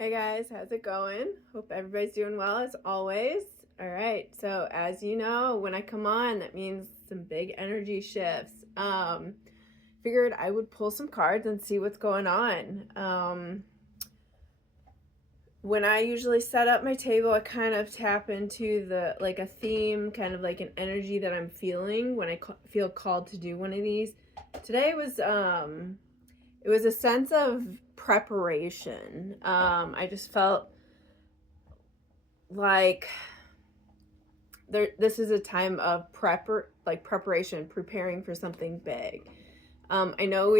Hey guys, how's it going? Hope everybody's doing well as always. All right, so as you know, when I come on, that means some big energy shifts. Figured I would pull some cards and see what's going on. When I usually set up my table, I kind of tap into the like a theme, kind of like an energy that I'm feeling when I feel called to do one of these. Today was it was a sense of preparation. I just felt like this is a time of preparation, preparing for something big. I know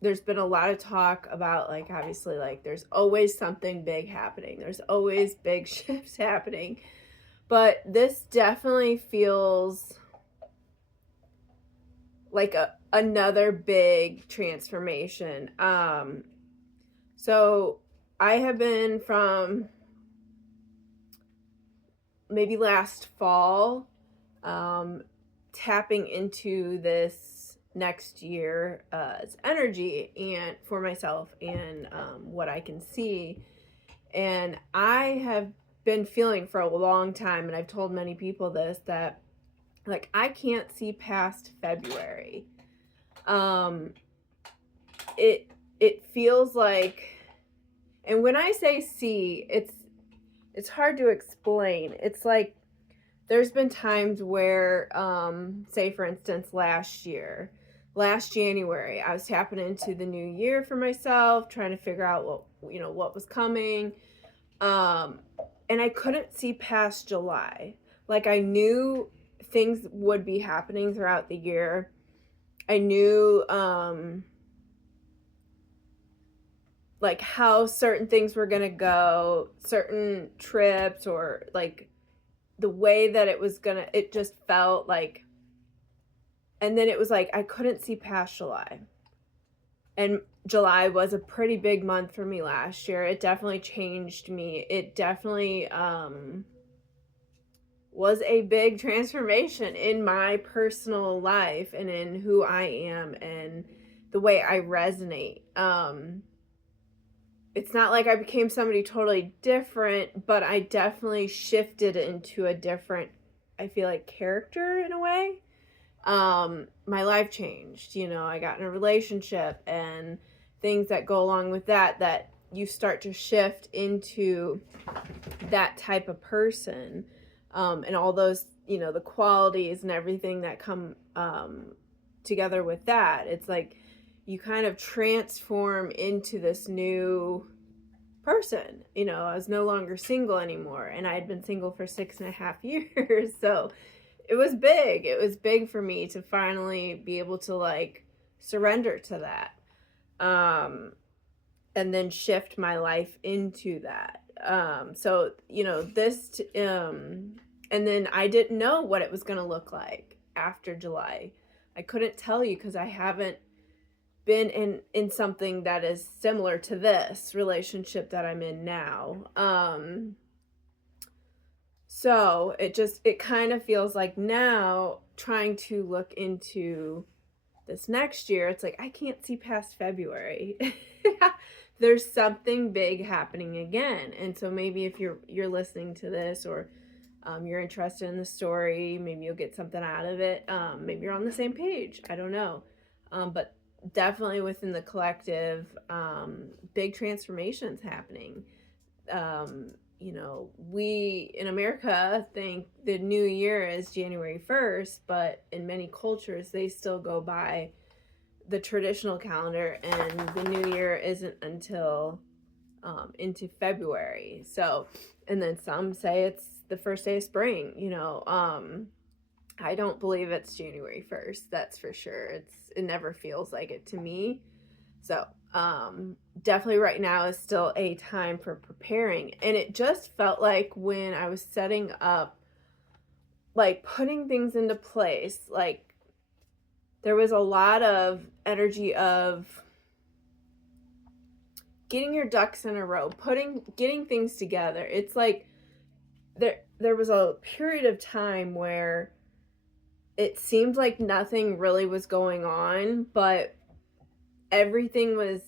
there's been a lot of talk about, like, obviously, like, there's always something big happening, there's always big shifts happening, but this definitely feels like another big transformation. So I have been from maybe last fall, um, tapping into this next year's energy and for myself and what I can see. And I have been feeling for a long time, and I've told many people this, that like I can't see past February. Um, it feels like, and when I say see, it's hard to explain. It's like there's been times where, say for instance, last January, I was tapping into the new year for myself, trying to figure out what was coming, um, and I couldn't see past July. Like I knew things would be happening throughout the year. I knew like how certain things were gonna go, certain trips, or like the way that it just felt like. And then it was like I couldn't see past July. And July was a pretty big month for me last year. It definitely changed me. It definitely was a big transformation in my personal life and in who I am and the way I resonate. It's not like I became somebody totally different, but I definitely shifted into a different, I feel like, character in a way. My life changed. I got in a relationship and things that go along with that you start to shift into that type of person, and all those, the qualities and everything that come together with that. It's like you kind of transform into this new person. I was no longer single anymore, and I had been single for 6.5 years. So it was big for me to finally be able to like surrender to that, and then shift my life into that. So and then I didn't know what it was going to look like after July. I couldn't tell you because I haven't been in something that is similar to this relationship that I'm in now. So it kind of feels like now, trying to look into this next year, it's like I can't see past February. There's something big happening again. And so maybe if you're listening to this, or you're interested in the story, maybe you'll get something out of it. Maybe you're on the same page. I don't know. But definitely within the collective, big transformations happening. We in America think the new year is January 1st, but in many cultures, they still go by the traditional calendar, and the new year isn't until into February. So, and then some say it's the first day of spring. I don't believe it's January 1st. That's for sure. It never feels like it to me. So, definitely right now is still a time for preparing. And it just felt like when I was setting up, like putting things into place, like there was a lot of energy of getting your ducks in a row, getting things together. It's like there was a period of time where it seemed like nothing really was going on, but everything was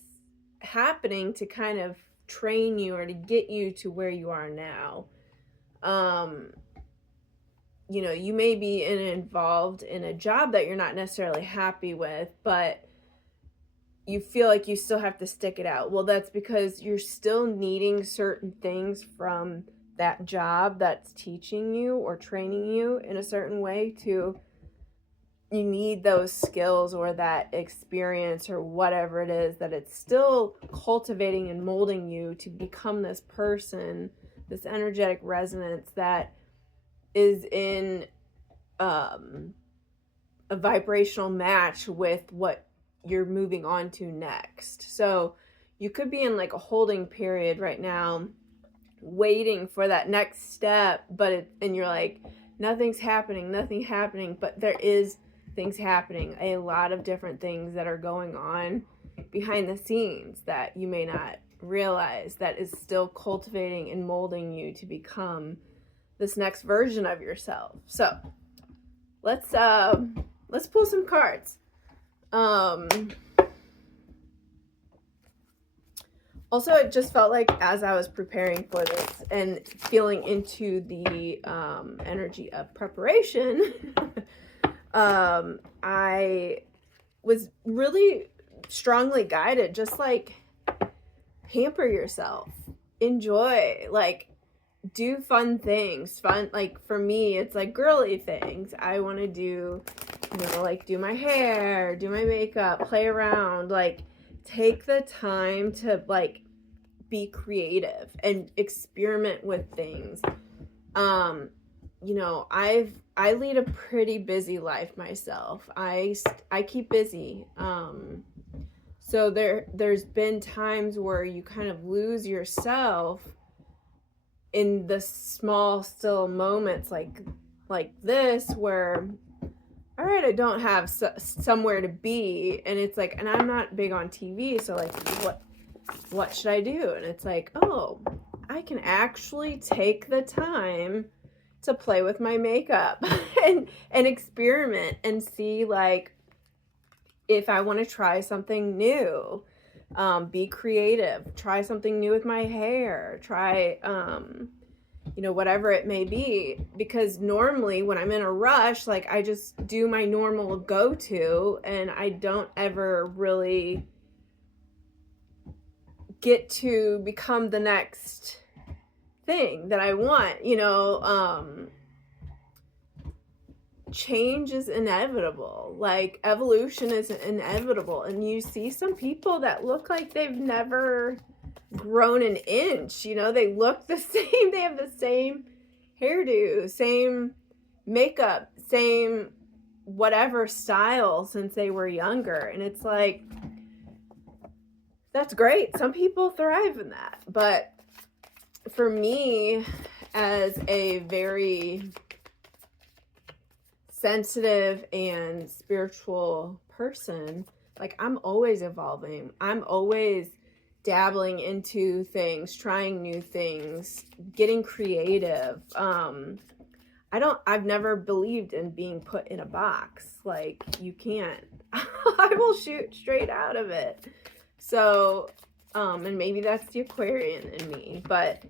happening to kind of train you or to get you to where you are now. You know, you may be involved in a job that you're not necessarily happy with, but you feel like you still have to stick it out. Well, that's because you're still needing certain things from that job that's teaching you or training you in a certain way to, you need those skills or that experience or whatever it is, that it's still cultivating and molding you to become this person, this energetic resonance that is in a vibrational match with what you're moving on to next. So you could be in like a holding period right now, waiting for that next step, and you're like, nothing's happening, but there is things happening, a lot of different things that are going on behind the scenes that you may not realize, that is still cultivating and molding you to become this next version of yourself. So let's pull some cards. Also, it just felt like as I was preparing for this and feeling into the energy of preparation, I was really strongly guided, just like, pamper yourself, enjoy, like, do fun things. Like, for me, it's like girly things. I want to do, you know, like, do my hair, do my makeup, play around, like, take the time to, like, be creative and experiment with things. You know, I lead a pretty busy life myself. I keep busy. So there's been times where you kind of lose yourself in the small, still moments like this, where, all right, I don't have somewhere to be, and it's like, and I'm not big on TV, so like, what should I do? And it's like, oh, I can actually take the time to play with my makeup and experiment and see, like, if I want to try something new. Be creative, try something new with my hair, try, you know, whatever it may be, because normally when I'm in a rush, like, I just do my normal go-to, and I don't ever really get to become the next thing that I want, you know. Change is inevitable, like, evolution is inevitable, and you see some people that look like they've never grown an inch, you know, they look the same, they have the same hairdo, same makeup, same whatever style since they were younger, and it's like, that's great, some people thrive in that, but for me, as a very sensitive and spiritual person, like, I'm always evolving, I'm always dabbling into things, trying new things, getting creative. I've never believed in being put in a box. Like, you can't. I will shoot straight out of it. So, and maybe that's the Aquarian in me, but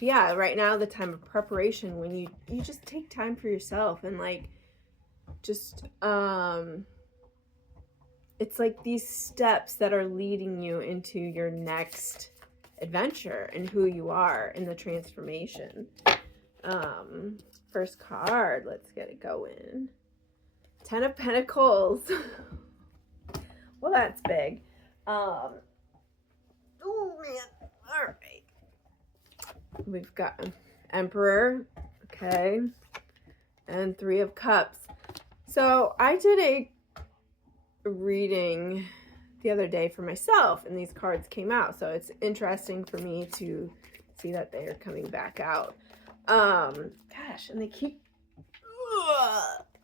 yeah, right now, the time of preparation, when you just take time for yourself, and like, just it's like these steps that are leading you into your next adventure and who you are in the transformation. First card, let's get it going. 10 of Pentacles. Well, that's big. Oh man. All right. We've got Emperor, okay, and 3 of Cups. So I did a reading the other day for myself, and these cards came out, so it's interesting for me to see that they are coming back out. Gosh, and they keep,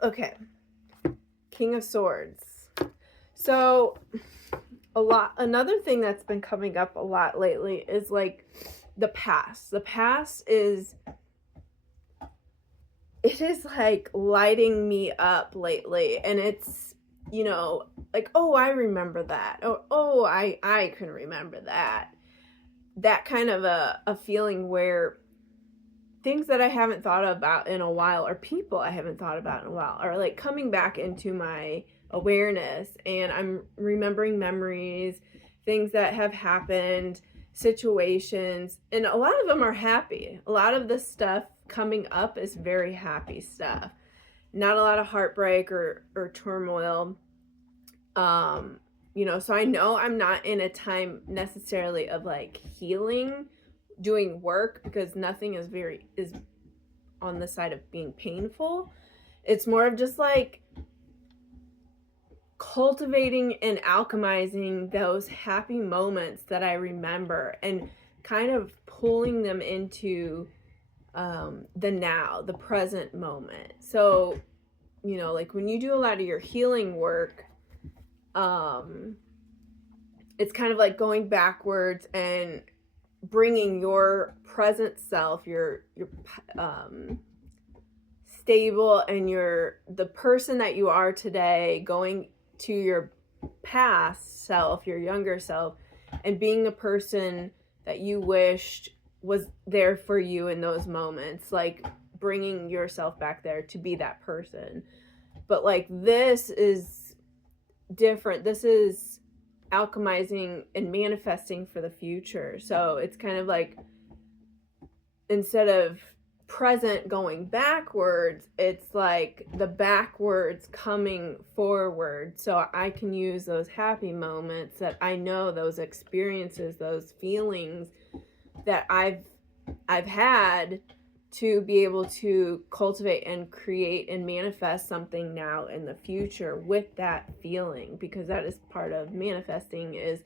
okay, King of Swords. So another thing that's been coming up a lot lately is like the past. The past is like lighting me up lately, and it's, you know, like, oh, I remember that. Oh, I can remember that. That kind of a feeling where things that I haven't thought about in a while, or people I haven't thought about in a while, are like coming back into my awareness, and I'm remembering memories, things that have happened, situations, and a lot of them are happy. A lot of the stuff coming up is very happy stuff. Not a lot of heartbreak or turmoil. You know, so I know I'm not in a time necessarily of like healing, doing work, because nothing is on the side of being painful. It's more of just like cultivating and alchemizing those happy moments that I remember, and kind of pulling them into the now, the present moment. So, you know, like when you do a lot of your healing work, it's kind of like going backwards and bringing your present self, your stable, and the person that you are today, going to your past self, your younger self, and being the person that you wished was there for you in those moments, like bringing yourself back there to be that person. But like, this is different. This is alchemizing and manifesting for the future. So it's kind of like, instead of present going backwards, it's like the backwards coming forward, so I can use those happy moments that I know, those experiences, those feelings that I've had, to be able to cultivate and create and manifest something now in the future with that feeling. Because that is part of manifesting, is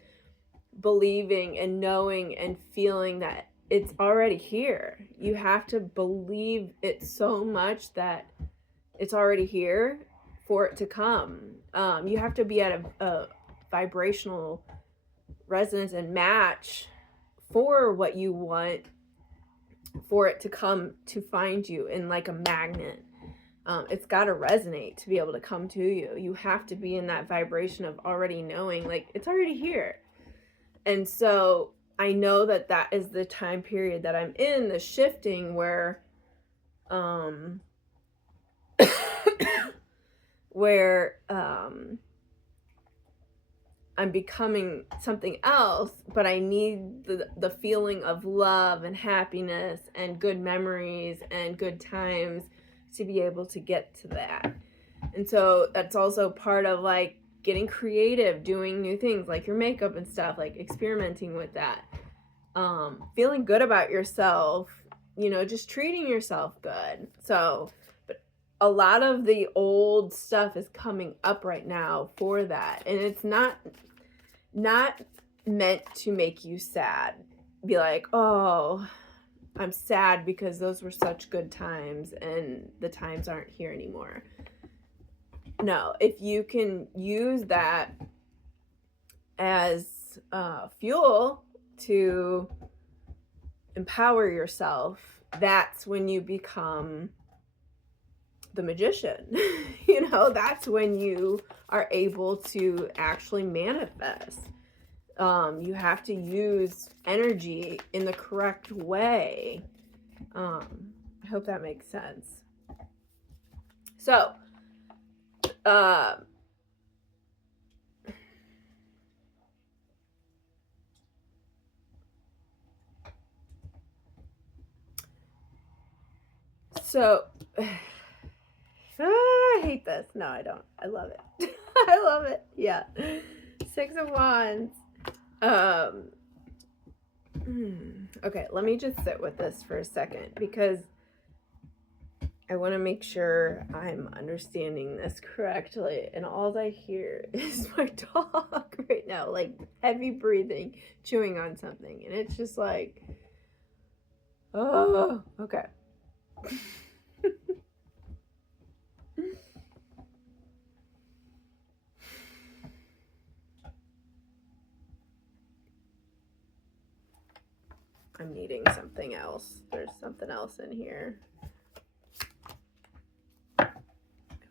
believing and knowing and feeling that it's already here. You have to believe it so much that it's already here for it to come. You have to be at a vibrational resonance and match for what you want, for it to come to find you in like a magnet. It's got to resonate to be able to come to you. You have to be in that vibration of already knowing, like, it's already here. And so I know that that is the time period that I'm in, the shifting, where where I'm becoming something else, but I need the feeling of love and happiness and good memories and good times to be able to get to that. And so that's also part of like getting creative, doing new things like your makeup and stuff, like experimenting with that. Feeling good about yourself, you know, just treating yourself good. So, but a lot of the old stuff is coming up right now for that. And it's not meant to make you sad. Be like, oh, I'm sad because those were such good times and the times aren't here anymore. No, if you can use that as fuel to empower yourself, that's when you become the magician. You know, that's when you are able to actually manifest. You have to use energy in the correct way. I hope that makes sense. So, I hate this. No, I don't. I love it. I love it. Yeah. 6 of Wands. Okay, let me just sit with this for a second, because I want to make sure I'm understanding this correctly. And all I hear is my dog right now, like heavy breathing, chewing on something. And it's just like, oh, okay. I'm needing something else. There's something else in here.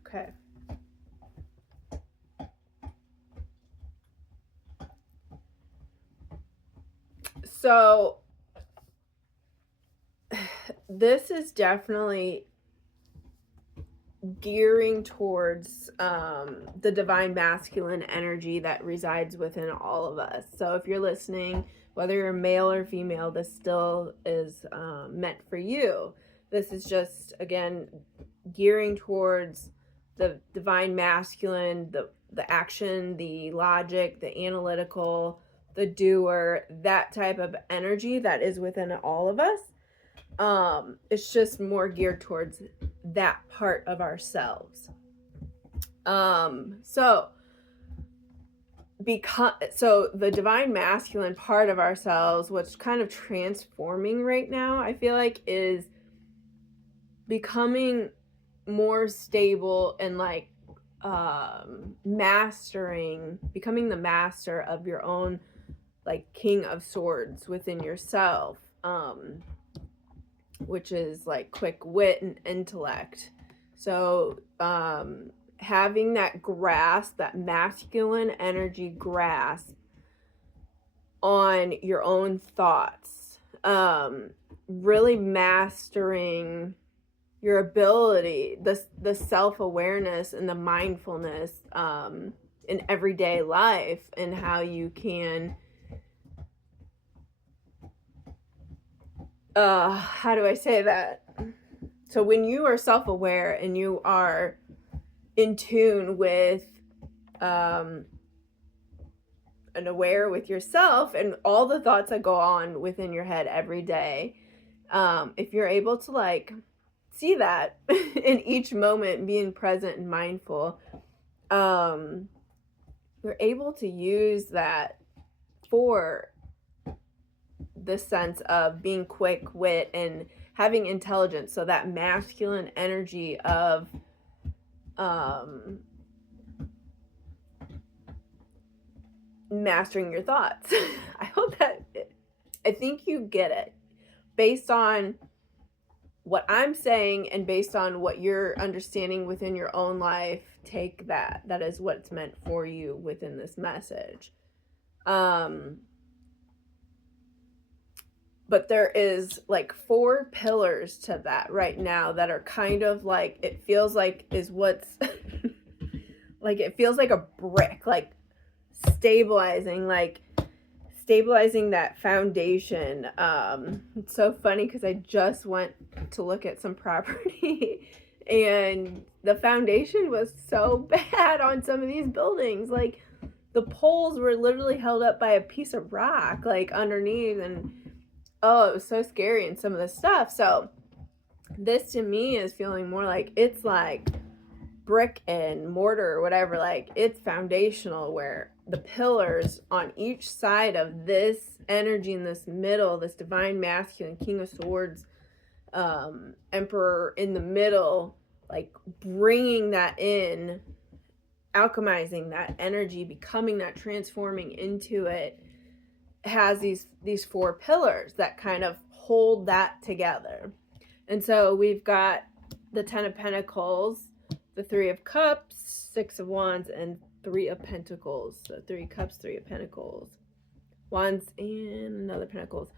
Okay. So this is definitely gearing towards the divine masculine energy that resides within all of us. So if you're listening, whether you're male or female, this still is meant for you. This is just, again, gearing towards the divine masculine, the action, the logic, the analytical, the doer, that type of energy that is within all of us. It's just more geared towards that part of ourselves. So the divine masculine part of ourselves, what's kind of transforming right now, I feel like, is becoming more stable and like becoming the master of your own like king of swords within yourself, which is like quick wit and intellect. So having that grasp, that masculine energy grasp on your own thoughts, really mastering your ability, the self-awareness and the mindfulness in everyday life, and how you can how do I say that? So when you are self-aware and you are in tune with and aware with yourself and all the thoughts that go on within your head every day, if you're able to like see that in each moment, being present and mindful, you're able to use that for the sense of being quick wit and having intelligence. So that masculine energy of mastering your thoughts. I think you get it based on what I'm saying and based on what you're understanding within your own life. Take that is what's meant for you within this message. But there is like 4 pillars to that right now that are kind of like, it feels like is what's like, it feels like a brick, like stabilizing that foundation. It's so funny because I just went to look at some property and the foundation was so bad on some of these buildings. Like the poles were literally held up by a piece of rock like underneath, and it was so scary and some of the stuff. So this to me is feeling more like it's like brick and mortar or whatever, like it's foundational, where the pillars on each side of this energy in this middle, this divine masculine king of swords, emperor in the middle, like bringing that in, alchemizing that energy, becoming that, transforming into it, has these 4 pillars that kind of hold that together. And so we've got the 10 of Pentacles, the 3 of Cups, 6 of Wands, and 3 of Pentacles. So 3 Cups, 3 of Pentacles, Wands, and another Pentacles.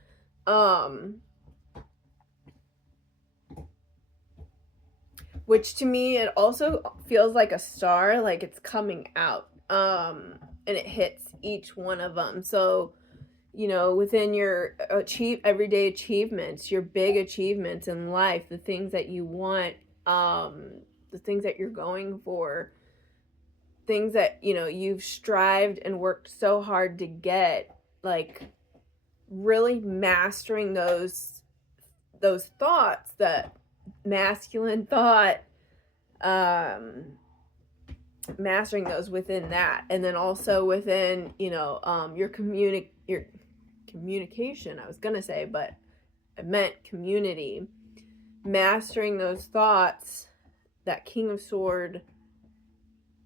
Which to me, it also feels like a star, like it's coming out, and it hits each one of them. So, you know, within your everyday achievements, your big achievements in life, the things that you want, the things that you're going for, things that, you know, you've strived and worked so hard to get, like really mastering those thoughts, that masculine thought, mastering those within that. And then also within, you know, your communication, I was gonna say, but I meant community, mastering those thoughts, that King of Sword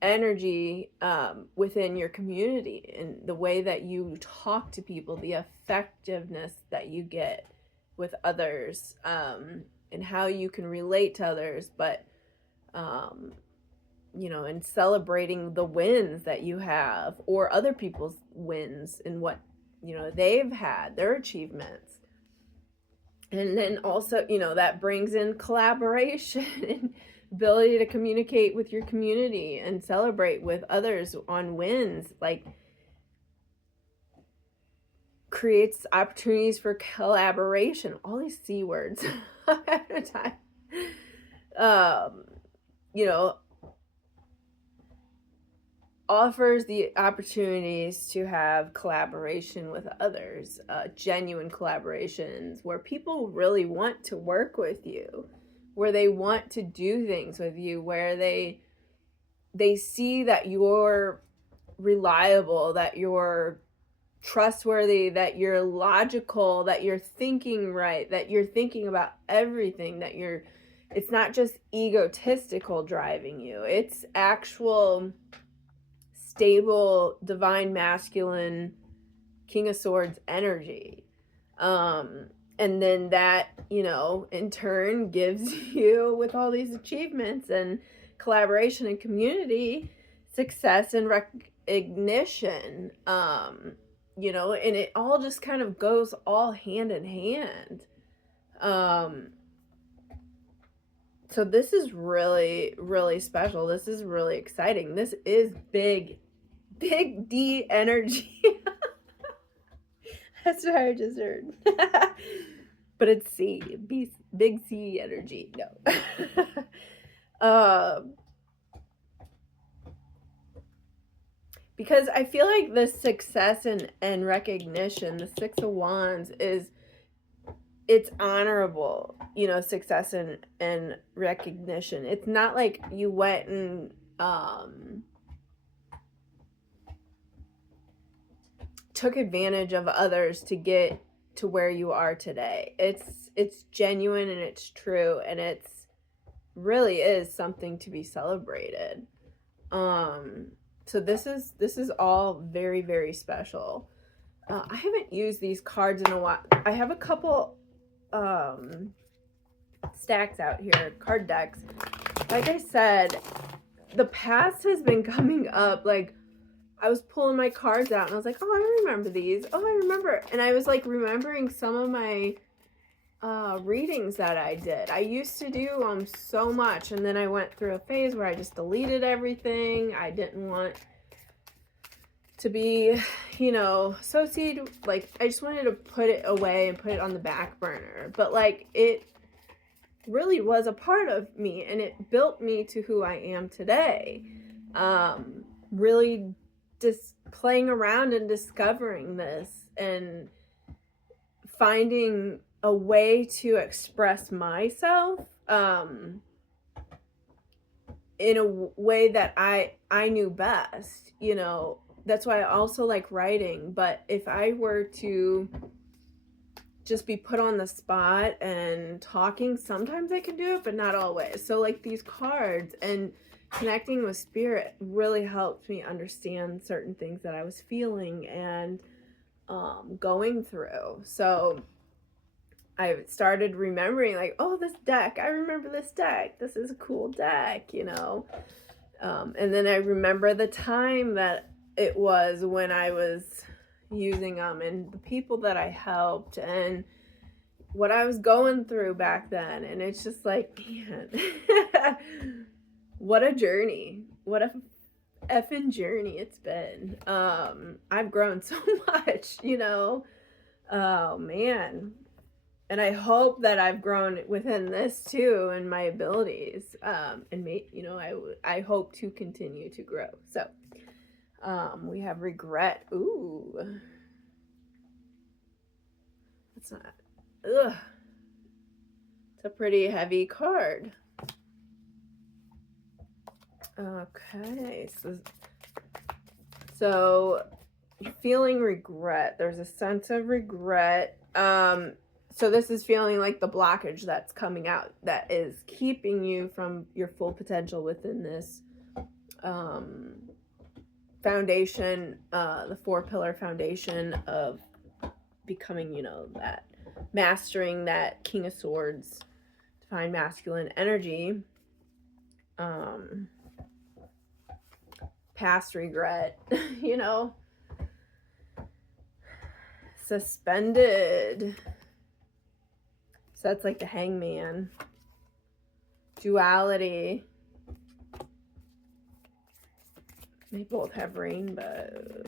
energy, within your community, and the way that you talk to people, the effectiveness that you get with others, and how you can relate to others, but you know, and celebrating the wins that you have, or other people's wins, and what they've had their achievements. And then also, that brings in collaboration and ability to communicate with your community and celebrate with others on wins. Like, creates opportunities for collaboration. All these C words at a time. You know, offers the opportunities to have collaboration with others, genuine collaborations where people really want to work with you, where they want to do things with you, where they see that you're reliable, that you're trustworthy, that you're logical, that you're thinking right, that you're thinking about everything, that it's not just egotistical driving you, it's actual stable divine masculine King of Swords energy. And then that, in turn gives you, with all these achievements and collaboration and community, success and recognition. And it all just kind of goes all hand in hand. So this is really, really special. This is really exciting. This is big D energy. That's what I just heard. But it's big C energy. No. Because I feel like the success and recognition, the Six of Wands, it's honorable, success and recognition. It's not like you went and took advantage of others to get to where you are today. It's genuine and it's true, and it's really is something to be celebrated. So this is all very, very special. I haven't used these cards in a while. I have a couple stacks out here, card decks. Like I said, the past has been coming up. Like, I was pulling my cards out and I was like, oh, I remember these. Oh, I remember. And I was like remembering some of my readings that I did. I used to do so much, and then I went through a phase where I just deleted everything. I didn't want to be, associated. Like, I just wanted to put it away and put it on the back burner. But like, it really was a part of me, and it built me to who I am today. Really just playing around and discovering this and finding a way to express myself in a way that I knew best. That's why I also like writing. But if I were to just be put on the spot and talking, sometimes I can do it, but not always. So like, these cards and connecting with spirit really helped me understand certain things that I was feeling and going through. So I started remembering, like, oh, this deck, I remember this deck. This is a cool deck, and then I remember the time that it was when I was using them, and the people that I helped, and what I was going through back then. And it's just like, man, what a journey. What a effing journey it's been. I've grown so much, oh man. And I hope that I've grown within this too, and my abilities, and I hope to continue to grow. So we have regret. Ooh, that's not. Ugh, it's a pretty heavy card. Okay, so you're feeling regret. There's a sense of regret. So this is feeling like the blockage that's coming out that is keeping you from your full potential within this foundation, the 4-pillar foundation of becoming, that mastering that King of Swords, divine masculine energy. Past regret, Suspended. So that's like the Hangman. Duality. They both have rainbows.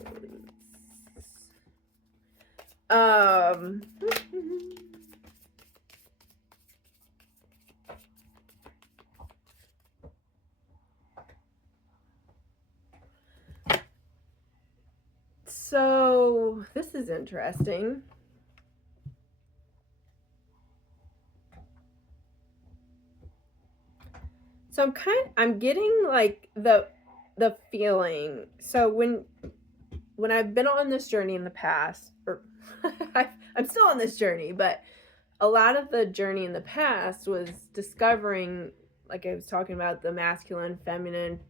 So this is interesting. So I'm getting like the feeling. So when I've been on this journey in the past, or I'm still on this journey, but a lot of the journey in the past was discovering, like I was talking about, the masculine, feminine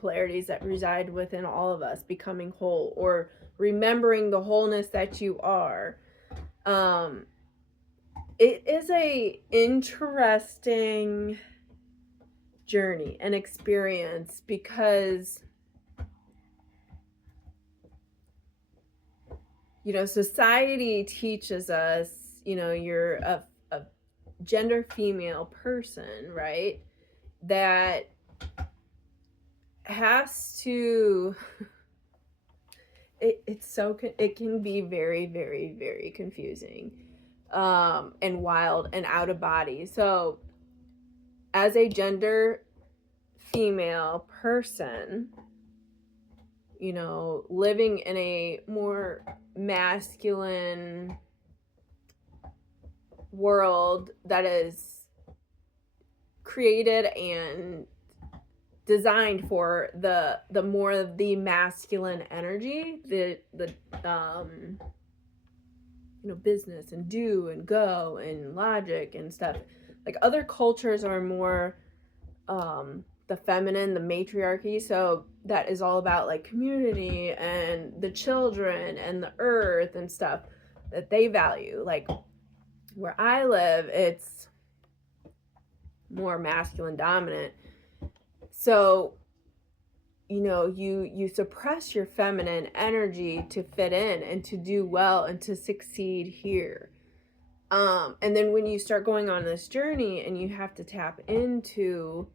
polarities that reside within all of us, becoming whole, or remembering the wholeness that you are. It is a interesting journey and experience because, you know, society teaches us, you know, you're a gender female person, right? That has to, it can be very, very, very confusing, and wild and out of body. So as a gender female person, you know, living in a more masculine world that is created and designed for the more of the masculine energy, the you know, business and do and go and logic and stuff. Like other cultures are more the feminine, the matriarchy, so that is all about like community and the children and the earth and stuff that they value. Like where I live, it's more masculine dominant. So, you know, you suppress your feminine energy to fit in and to do well and to succeed here. And then when you start going on this journey and you have to tap into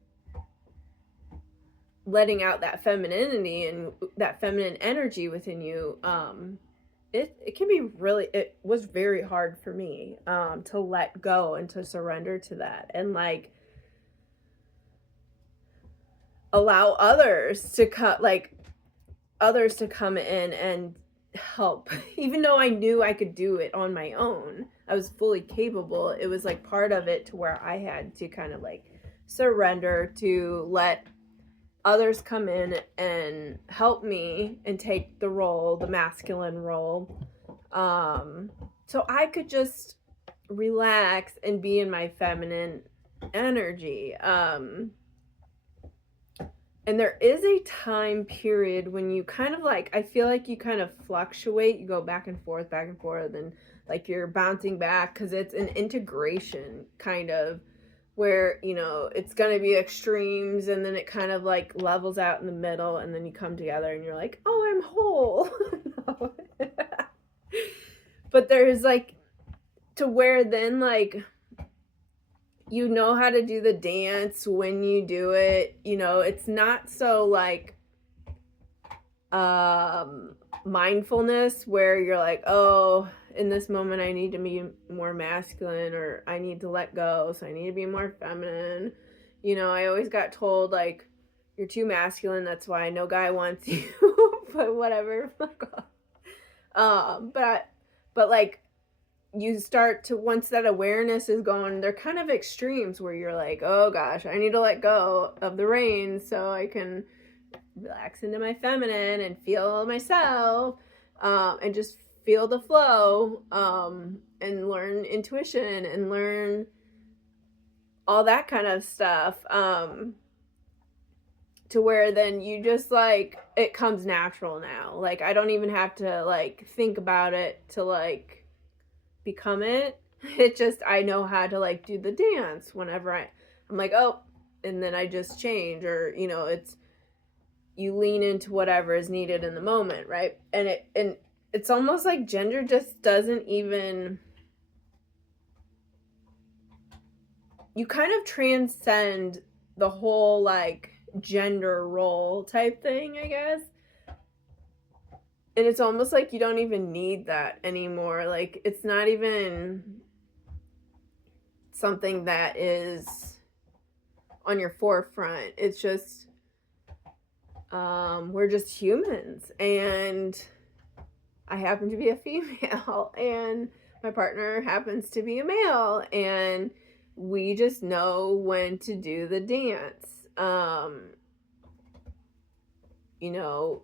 letting out that femininity and that feminine energy within you, it can be really, it was very hard for me to let go and to surrender to that and like allow others to come in and help. Even though I knew I could do it on my own, I was fully capable. It was like part of it to where I had to kind of like surrender to let others come in and help me and take the role, the masculine role, so I could just relax and be in my feminine energy. And there is a time period when you kind of like, I feel like you kind of fluctuate, you go back and forth, and like you're bouncing back because it's an integration kind of, where, you know, it's going to be extremes and then it kind of like levels out in the middle and then you come together and you're like, oh, I'm whole. No. But there's like, to where then like, you know how to do the dance when you do it, you know, it's not so like mindfulness where you're like, oh, in this moment I need to be more masculine, or I need to let go, so I need to be more feminine. You know, I always got told like, you're too masculine, that's why no guy wants you. But whatever. But like, you start to, once that awareness is going, they're kind of extremes where you're like, oh gosh, I need to let go of the reins so I can relax into my feminine and feel myself, and just feel the flow, and learn intuition and learn all that kind of stuff, to where then you just like, it comes natural now. Like I don't even have to like think about it to like become it. It just, I know how to like do the dance whenever I'm like, oh, and then I just change, or you know, it's, you lean into whatever is needed in the moment, right? And it's almost like gender just doesn't even, you kind of transcend the whole like gender role type thing, I guess. And it's almost like you don't even need that anymore. Like, it's not even something that is on your forefront. It's just, we're just humans. And I happen to be a female, and my partner happens to be a male. And we just know when to do the dance. You know,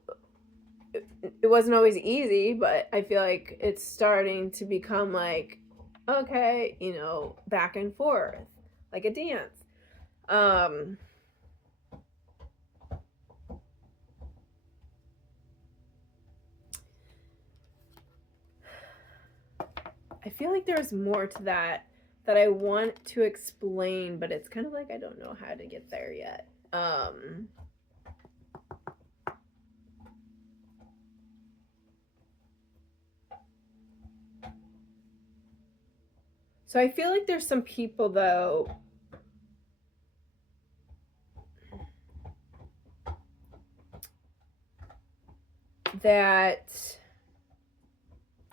it wasn't always easy, but I feel like it's starting to become like, okay, you know, back and forth, like a dance. I feel like there's more to that I want to explain, but it's kind of like I don't know how to get there yet. So I feel like there's some people, though, that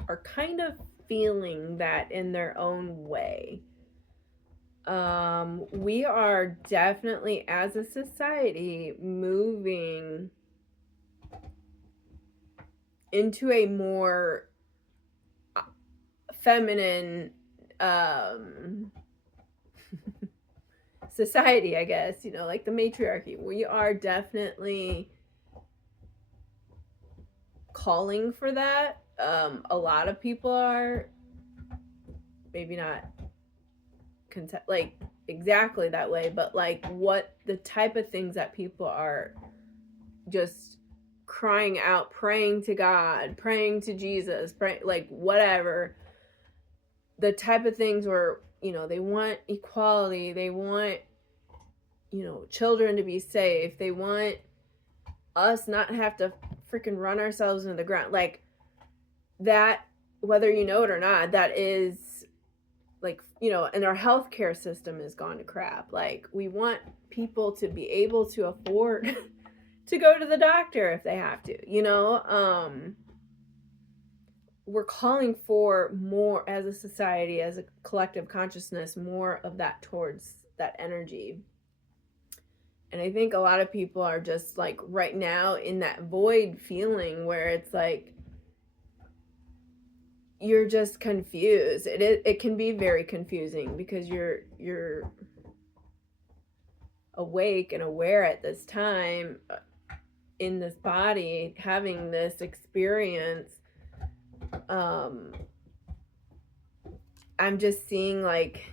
are kind of feeling that in their own way. We are definitely, as a society, moving into a more feminine society, I guess, you know, like the matriarchy. We are definitely calling for that. A lot of people are, maybe not like exactly that way, but like what the type of things that people are just crying out, praying to God, praying to Jesus, like whatever, the type of things where, you know, they want equality, they want, you know, children to be safe, they want us not have to freaking run ourselves into the ground, like that, whether you know it or not, that is like, you know, and our healthcare system has gone to crap. Like, we want people to be able to afford to go to the doctor if they have to, you know. We're calling for more, as a society, as a collective consciousness, more of that towards that energy. And I think a lot of people are just like right now in that void feeling where it's like you're just confused. It can be very confusing because you're awake and aware at this time in this body, having this experience. I'm just seeing like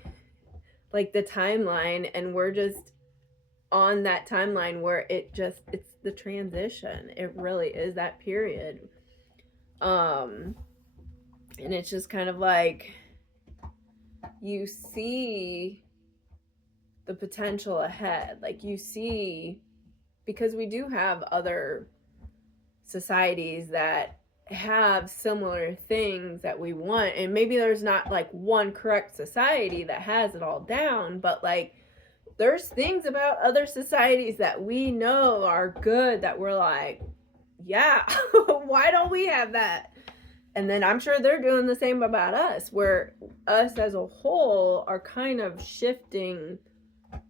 the timeline, and we're just on that timeline where it's the transition. It really is that period. And it's just kind of like you see the potential ahead. Like, you see, because we do have other societies that have similar things that we want, and maybe there's not like one correct society that has it all down, but like there's things about other societies that we know are good that we're like, yeah, why don't we have that? And then I'm sure they're doing the same about us, where us as a whole are kind of shifting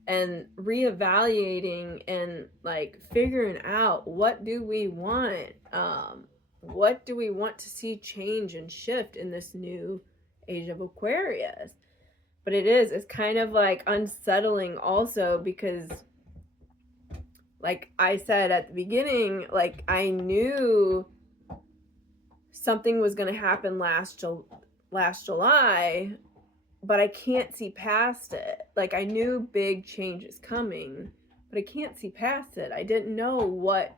and reevaluating and like figuring out what do we want, what do we want to see change and shift in this new age of Aquarius. But it's kind of like unsettling also, because like I said at the beginning, like I knew something was going to happen last July, but I can't see past it. Like, I knew big changes coming, but I can't see past it. I didn't know what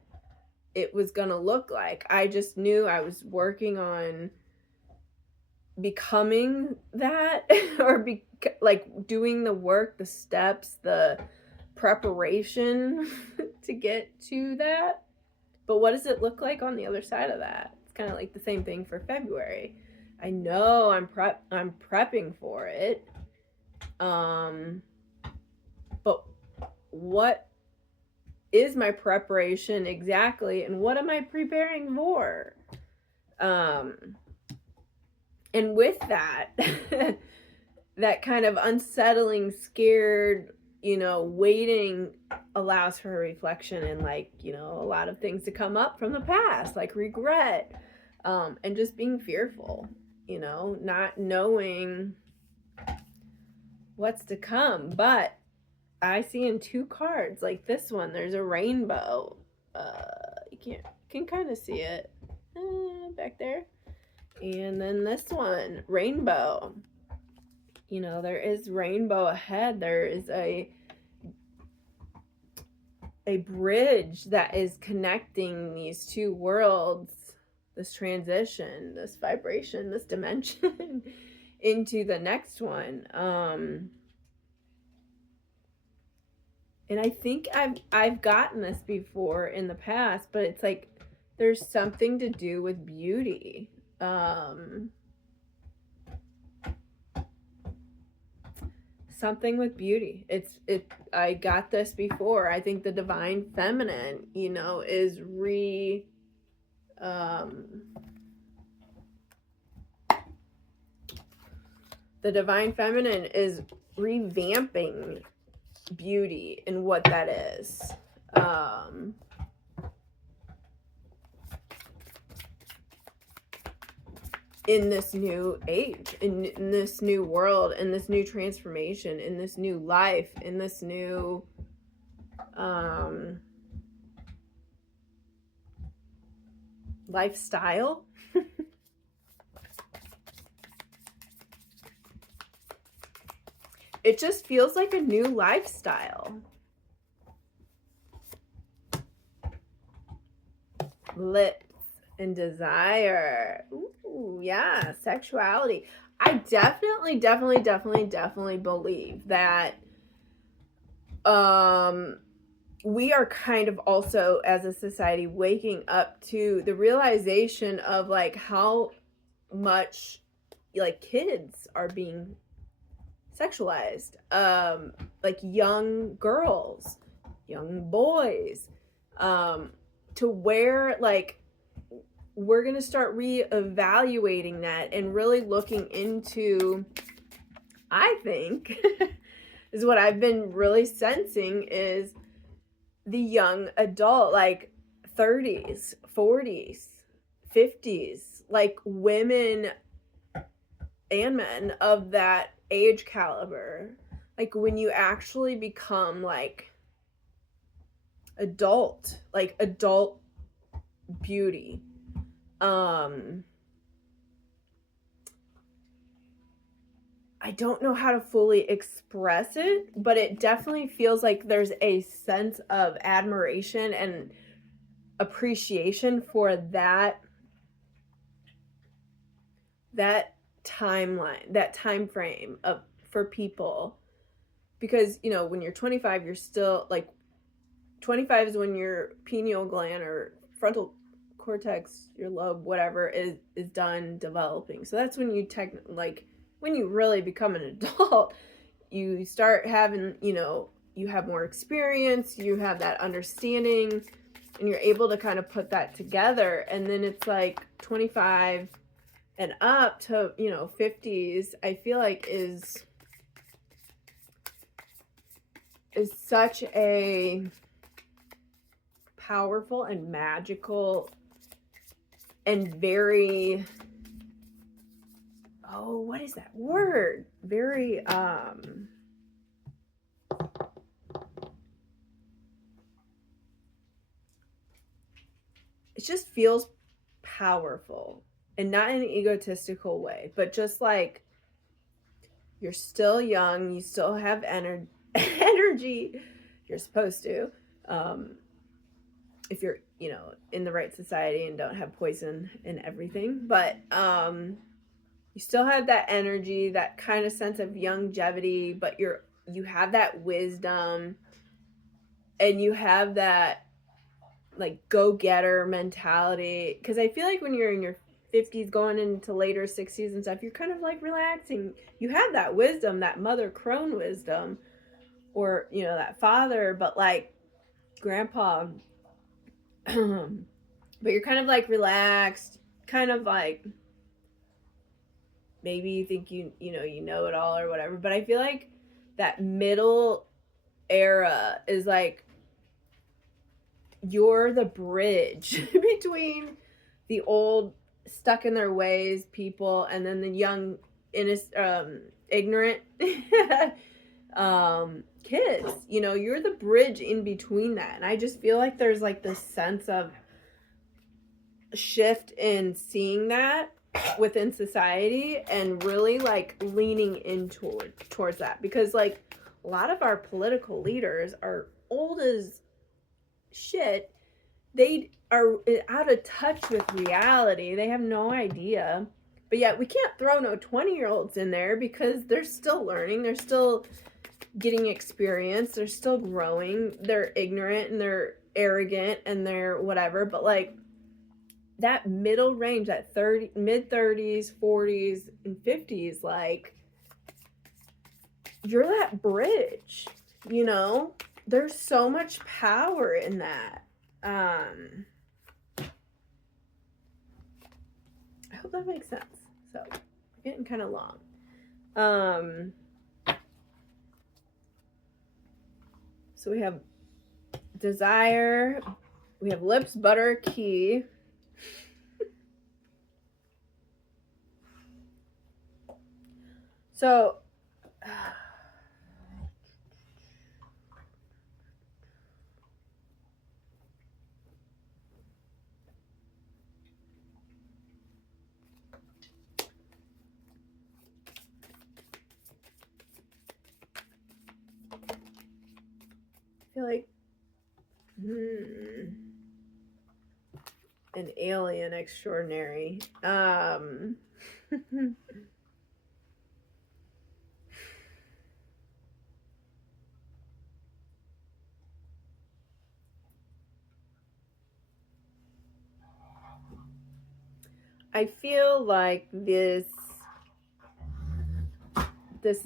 it was going to look like. I just knew I was working on becoming that, or like doing the work, the steps, the preparation to get to that. But what does it look like on the other side of that? It's kind of like the same thing for February. I know I'm prepping for it. But what is my preparation exactly, and what am I preparing for? And with that, that kind of unsettling, scared, waiting allows for reflection and, like, a lot of things to come up from the past, like regret, and just being fearful, not knowing what's to come. But I see in 2 cards, like this one, there's a rainbow. You can kind of see it back there. And then this one, rainbow. There is rainbow ahead. There is a bridge that is connecting these 2 worlds, this transition, this vibration, this dimension into the next one. And I think I've gotten this before in the past, but it's like there's something to do with beauty. Something with beauty. I got this before. I think the divine feminine, is the divine feminine is revamping beauty and what that is. In this new age, in this new world, in this new transformation, in this new life, in this new lifestyle. It just feels like a new lifestyle. Lips and desire. Ooh, yeah, sexuality. I definitely believe that we are kind of also, as a society, waking up to the realization of, like, how much, like, kids are being sexualized. Like, young girls, young boys, to where, like, we're going to start reevaluating that and really looking into, I think, is what I've been really sensing, is the young adult, like 30s, 40s, 50s, like women and men of that age caliber. Like, when you actually become, like, adult beauty. I don't know how to fully express it, but it definitely feels like there's a sense of admiration and appreciation for that timeline, that time frame for people. Because, when you're 25, you're still, like, 25 is when your pineal gland or frontal cortex, your lobe, whatever, is done developing. So that's when you when you really become an adult. You start having, you have more experience, you have that understanding, and you're able to kind of put that together. And then it's like 25 and up to, 50s, I feel like is such a powerful and magical and very, what is that word? Very, it just feels powerful, and not in an egotistical way, but just like, you're still young, you still have energy, you're supposed to, if you're, in the right society and don't have poison and everything, but you still have that energy, that kind of sense of longevity, but you have that wisdom, and you have that like go-getter mentality, because I feel like when you're in your 50s going into later 60s and stuff, you're kind of like relaxing. You have that wisdom, that mother crone wisdom, or you know, that father, but like grandpa but you're kind of like relaxed, kind of like maybe you think you know it all or whatever. But I feel like that middle era is like you're the bridge between the old stuck in their ways people and then the young innocent ignorant kids. You know, you're the bridge in between that. And I just feel like there's like this sense of shift in seeing that within society and really like leaning in towards that, because like a lot of our political leaders are old as shit. They are out of touch with reality. They have no idea. But yet we can't throw no 20-year-olds in there because they're still learning. They're still getting experience. They're still growing. They're ignorant and they're arrogant and they're whatever. But like that middle range, that mid 30s, 40s, and 50s, like you're that bridge, you know? There's so much power in that. I hope that makes sense. So, getting kind of long. So we have desire, we have lips, butter, key. So, I feel like an alien extraordinary. I feel like this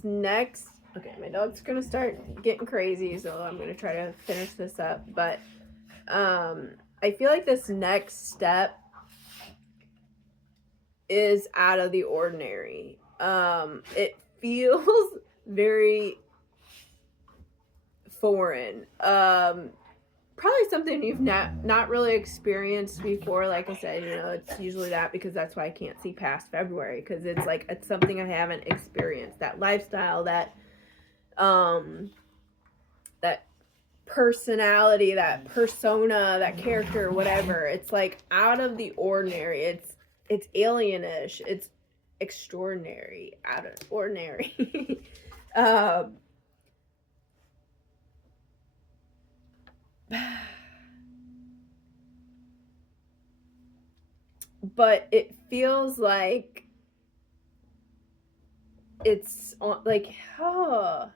next, okay, my dog's gonna start getting crazy, so I'm gonna try to finish this up. But I feel like this next step is out of the ordinary. It feels very foreign. Probably something you've not really experienced before. Like I said, you know, it's usually that, because that's why I can't see past February, because it's like it's something I haven't experienced. That lifestyle, that that personality, that persona, that character, whatever. It's like out of the ordinary. It's alienish. It's extraordinary, out of ordinary. But it feels like it's on, like, oh,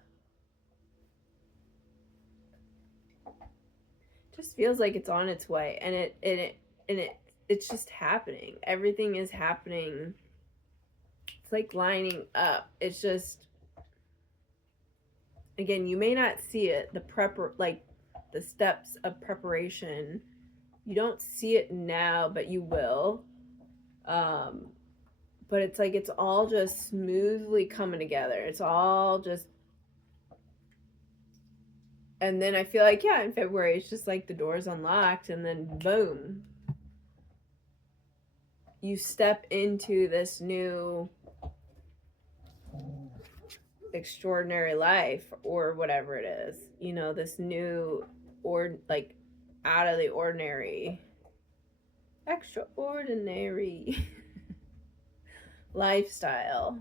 just feels like it's on its way, and it's just happening. Everything is happening. It's like lining up. It's just, again, you may not see it, like the steps of preparation. You don't see it now, but you will. But it's like it's all just smoothly coming together. It's all just, and then I feel like, yeah, in February it's just like the door's unlocked, and then boom, you step into this new extraordinary life, or whatever it is, you know, this new, or like out of the ordinary, extraordinary lifestyle.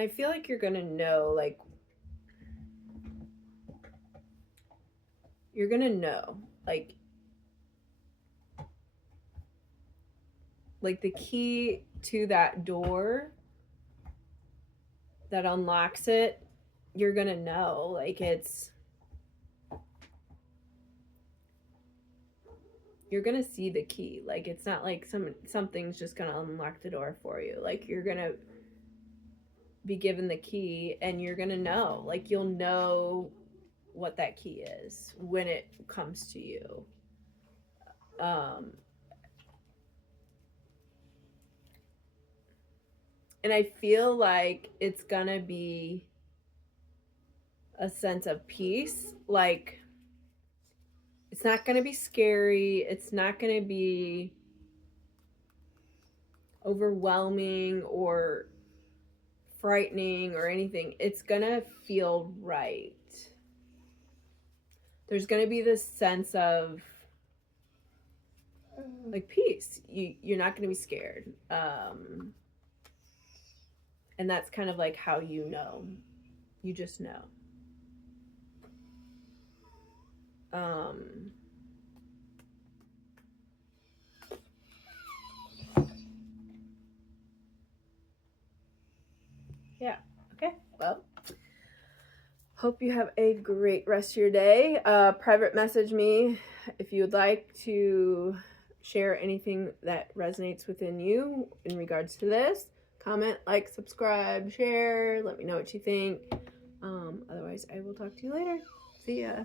And I feel like you're gonna know, like, you're gonna know, like the key to that door that unlocks it, you're gonna know, like, you're gonna see the key. Like, it's not like something's just gonna unlock the door for you. Like, you're gonna be given the key and you're gonna know, like, you'll know what that key is when it comes to you. And I feel like it's gonna be a sense of peace. Like, it's not gonna be scary, it's not gonna be overwhelming or frightening or anything. It's gonna feel right. There's gonna be this sense of, like, peace. You're not gonna be scared. And that's kind of like how you know. You just know. Yeah. Okay. Well, hope you have a great rest of your day. Private message me if you would like to share anything that resonates within you in regards to this. Comment, like, subscribe, share. Let me know what you think. Otherwise, I will talk to you later. See ya.